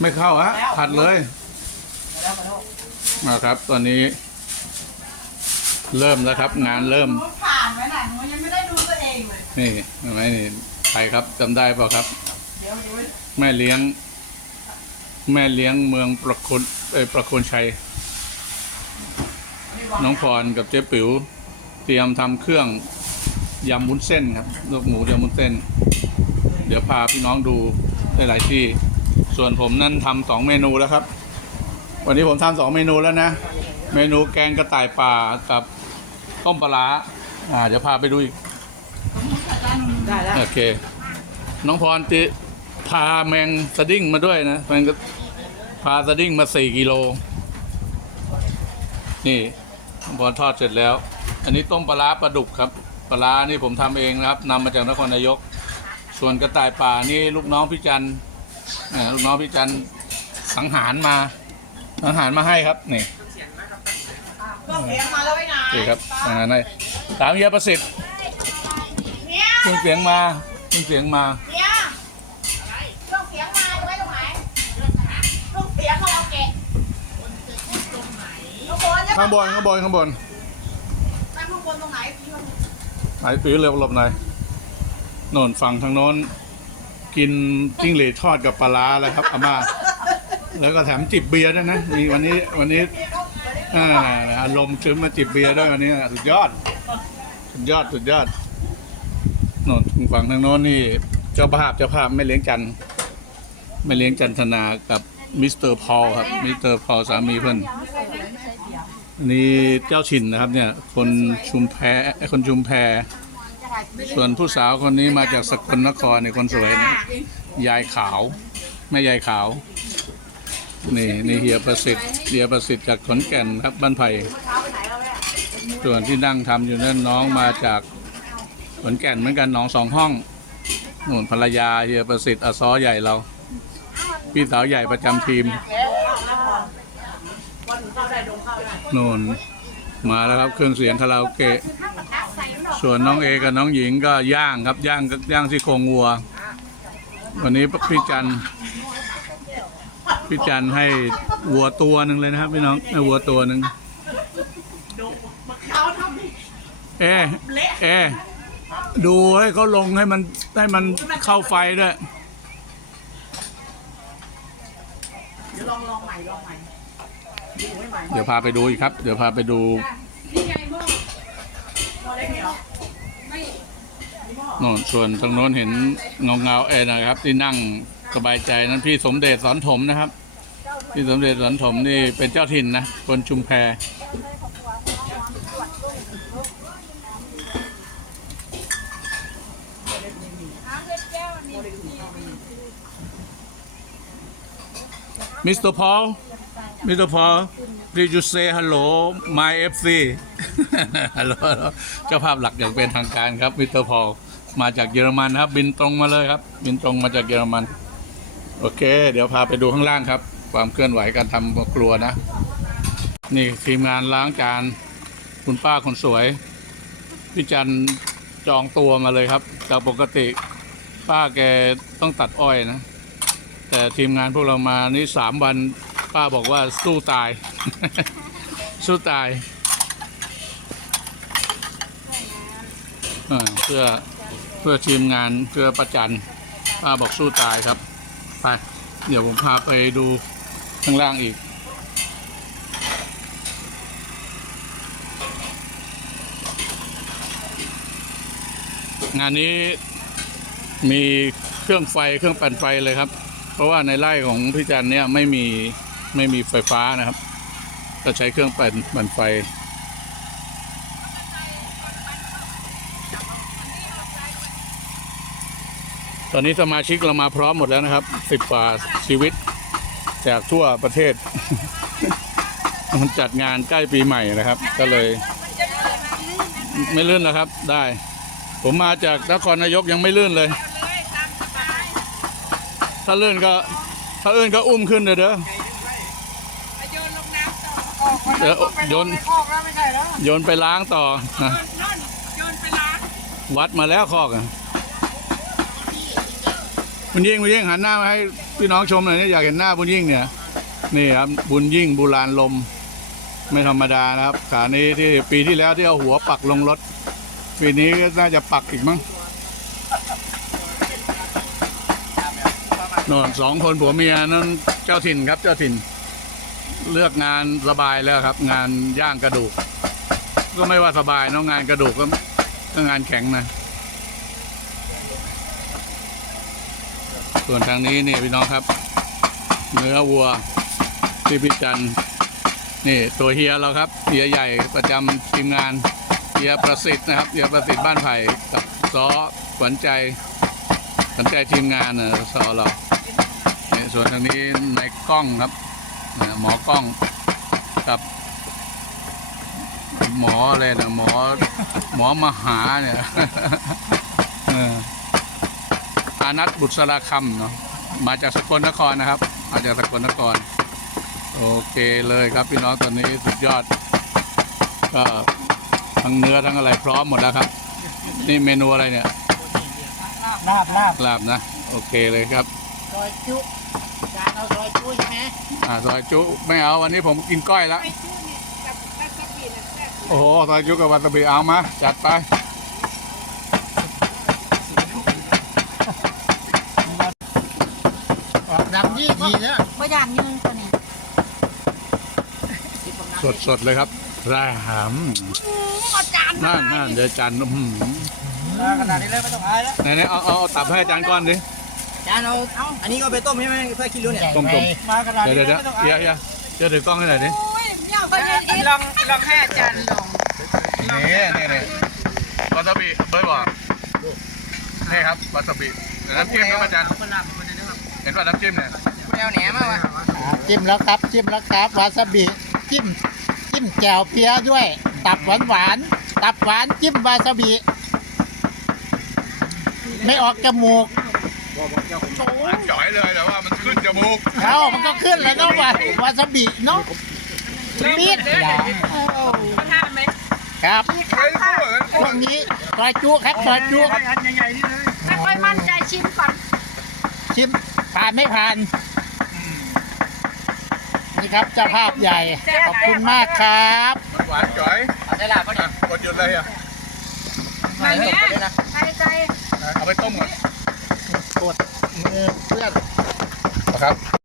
ไม่เข้าฮะผัดเลยแล้วมาโทษนะครับ ตอนนี้ เริ่มแล้วครับ งานเริ่มหนูผ่านไว้น่ะหนูยังไม่ได้ดูตัวเองเลยนี่เห็นไหมนี่ใครครับจำได้เปล่าครับเดี๋ยวดูแม่เลี้ยง แม่เลี้ยงเมืองประคุณเอยประคุณชัย น้องพรกับเจ๊ปิ๋วเตรียมทำเครื่องยำวุ้นเส้นครับลูกหมูยำวุ้นเส้น เดี๋ยวพาพี่น้องดูหลายๆที่ ส่วนผมนั่นทำสองเมนูแล้วครับ วันนี้ผมทำสองเมนูแล้วนะ เมนูแกงกระต่ายป่ากับต้มปลาร้าอ่าเดี๋ยวพาไปดูอีกได้แล้วโอเค น้องพรติพาแมงสดิ้งมาด้วยนะแมงก็พาสดิ้งมาสี่กิโล นี่น้องพรทอดเสร็จแล้ว อันนี้ต้มปลาร้าปลาดุกครับปลาร้านี่ผมทำเองนะครับนำมาจากนครนายก ส่วนกระต่ายป่านี่ลูกน้องพี่จันทร์อ่า ลูกน้องพี่จันทร์สังหารมาสังหารมาให้ครับนี่ก็เสียงมาแล้วไว้นานนี่ครับสังหารให้ถามเฮียประสิทธิ์เนี่ยเครื่องเสียงมาเครื่องเสียงมาเนี่ยเครื่องเสียงมาไว้ตรงไหนเครื่องเสียงของเราเกะข้างบนใช่ปะข้างบนข้างบนข้างบนนั่งข้างบนตรงไหนพี่ว่าไหนปีเร็วหลบหน่อยโน่นฝั่งทางโน้น กินจิ้งหรีทอดกับปลาร้าแล้วครับอาม่าแล้วก็แถมจิบเบียร์ด้วยนะมีวันนี้วันนี้อ่าอารมณ์ชื้นมาจิบเบียร์ด้วยวันนี้สุดยอด สุดยอดสุดยอดโน่นฝั่งทางโน้นนี่ เจ้าภาพเจ้าภาพไม่เลี้ยงจันไม่เลี้ยงจันทนากับมิสเตอร์พอลครับมิสเตอร์พอลสามีเพื่อนนี่เจ้าชินนะครับเนี่ย คนชุมแพคนชุมแพ ส่วนผู้สาวคนนี้มาจากสกลนครเนี่ยคนสวยนะยายขาวแม่ยายขาว นี่นี่เฮียประสิทธิ์เฮียประสิทธิ์จากขอนแก่นครับบ้านไผ่ส่วนที่นั่งทำอยู่นั่นน้องมาจากขอนแก่นเหมือนกันน้องสองห้องนู่นภรรยาเฮียประสิทธิ์อซอใหญ่เรา พี่สาวใหญ่ประจำทีมวันหนูเข้าได้ดงเข้าได้นู่นมาแล้วครับเครื่องเสียงคาราโอเกะ ส่วนน้องเอกับน้องหญิงก็ย่างครับย่างย่างซี่โครงวัว วันนี้พี่จันพี่จันให้วัวตัวหนึ่งเลยนะครับพี่น้องให้วัวตัวหนึ่งเขาทำให้เอเอดูให้เขาลงให้มันให้มันเข้าไฟด้วยเดี๋ยวลองลองใหม่ลองใหม่ดูให้ใหม่เดี๋ยวพาไปดูอีกครับ เดี๋ยวพาไปดู พอได้ไหมเหรอ โน่นส่วนตรงโน้นเห็นเงาเงาเอนะครับ ที่นั่งสบายใจนั้นพี่สมเด็จสอนถมนะครับ พี่สมเด็จสอนถมนี่เป็นเจ้าถิ่นนะคนชุมแพ Mr. Paul Mr. Paul did you say hello my FC ฮัลโหลเจ้าภาพหลักอย่างเป็นทางการครับ Mr. Paul มาจากเยอรมันครับ บินตรงมาเลยครับ บินตรงมาจากเยอรมัน โอเค เดี๋ยวพาไปดูข้างล่างครับ ความเคลื่อนไหวการทำครัวนะ นี่ทีมงานล้างจานคุณป้าคนสวยพี่จันจองตัวมาเลยครับจากปกติป้าแกต้องตัดอ้อยนะ แต่ทีมงานพวกเรามานี่สามวันป้าบอกว่าสู้ตาย สู้ตายเออเพื่อ เพื่อทีมงานเพื่อประจันป้าบอกสู้ตายครับ ไป เดี๋ยวผมพาไปดูข้างล่างอีก งานนี้มีเครื่องไฟเครื่องปั่นไฟเลยครับ เพราะว่าในไร่ของพี่จันเนี่ยไม่มีไม่มีไฟฟ้านะครับ ก็ใช้เครื่องปั่นปั่นไฟ ตอนนี้สมาชิกเรามาพร้อมหมดแล้วนะครับสิบกว่าชีวิตจากทั่วประเทศ มันจัดงานใกล้ปีใหม่นะครับ ก็เลย ไม่ลื่นนะครับ ได้ ผมมาจากนครนายกยังไม่ลื่นเลย ถ้าลื่นก็ ถ้าอื่นก็อุ้มขึ้นเลยเด้อโยนลงน้ำต่อออกเดี๋ยวโยนออกแล้วไม่ใช่แล้วโยนไปล้างต่อนะนั่นโยนไปล้างวัดมาแล้วคอกอะ บุญยิ่งบุญยิ่งหันหน้ามาให้พี่น้องชมหน่อยนี่อยากเห็นหน้าบุญยิ่งเนี่ยนี่ครับบุญยิ่งบุรานลม ไม่ธรรมดานะครับ ขานี้ที่ปีที่แล้วที่เอาหัวปักลงรถ ปีนี้ก็น่าจะปักอีกมั้งนอนสองคนผัวเมียนั่นเจ้าถิ่นครับ เจ้าถิ่น เลือกงานสบายแล้วครับ งานย่างกระดูก ก็ไม่ว่าสบายเนอะงานกระดูกก็งานแข็งนะ ส่วนทางนี้นี่พี่น้องครับ เนื้อวัวที่พี่จันทร์นี่ตัวเฮียเราครับเฮียใหญ่ประจำทีมงานเฮียประสิทธิ์นะครับเฮียประสิทธิ์บ้านไผ่กับซอขวัญใจขวัญใจทีมงานนะซอเราเนี่ยส่วนทางนี้ในกล้องครับหมอกล้องกับ หมออะไรนะหมอหมอมหาเนี่ยานัทบุษราคำเนาะมาจากสกลนครนะครับ มาจากสกลนคร โอเคเลยครับพี่น้องตอนนี้สุดยอด ก็ทั้งเนื้อทั้งอะไรพร้อมหมดแล้วครับ นี่เมนูอะไรเนี่ยลาบลาบลาบนะ โอเคเลยครับซอยจุจานเอาซอยจุใช่ไหมอ่าซอยจุไม่เอาวันนี้ผมกินก้อยแล้วไอ้ชื่อนี่กับกับกะปิน่ะแซ่บโอ้โหซอยจุกับวาซาบิเอามาจัดไป ออกดำยี่ทีแล้วบ่อย่างยืนตัวนี้สดสดๆเลยครับราหามอาจารย์นั่นนั่นเดี๋ยวจานอื้อหือขนาดนี้เลยไม่ต้องอายแล้วไหนไหนเอาเอาเอาตับให้อาจารย์ก้อนดิจานเอาอันนี้ก็ไปต้มใช่ไหมเพื่อคิดรู้เนี่ยต้มมาขนาดเดี๋ยวนี้เดี๋ยวไม่เดี๋ยวต้องเดี๋อายยวเดี๋ยวเดี๋ยวถือกล้องให้หน่อยดิโอ้ยอย่างก็ยังอีกลองลองให้อาจารย์ลองนี่นี่นี่วาซาบิเบิร์ดบอกนี่ครับวาซาบิเดี๋ยวน้ำจิ้มครับอาจารย์คนลาบคนนึงครับเห็นว่าน้ำจิ้มเนี่ย คุณเอาแหนมาวะอ่าจิ้มแล้วครับจิ้มแล้วครับวาซาบิจิ้มจิ้มแจ่วเพี้ยด้วย ตับหวานหวานๆตับหวานจิ้มวาซาบิไม่ออกจมูกจ่อยเลยแต่ว่ามันขึ้นจมูกเอ้ามันก็ขึ้นแล้วเนาะวาวาซาบิเนาะมีดอย่าเขาทานไหมครับใช่คู่เหมือนพวกนี้ซอยจุครับซอยจุไม่ค่อยมั่นใจชิมก่อนชิมผ่านไม่ผ่าน นี่ครับเจ้าภาพใหญ่ ขอบคุณมากครับ หวานจ่อยได้ลาบปะเนี่ยกดหยุดเลยอะไหนเนี้ยใครใจเอาไปต้มก่อนกดมือเพื่อนครับ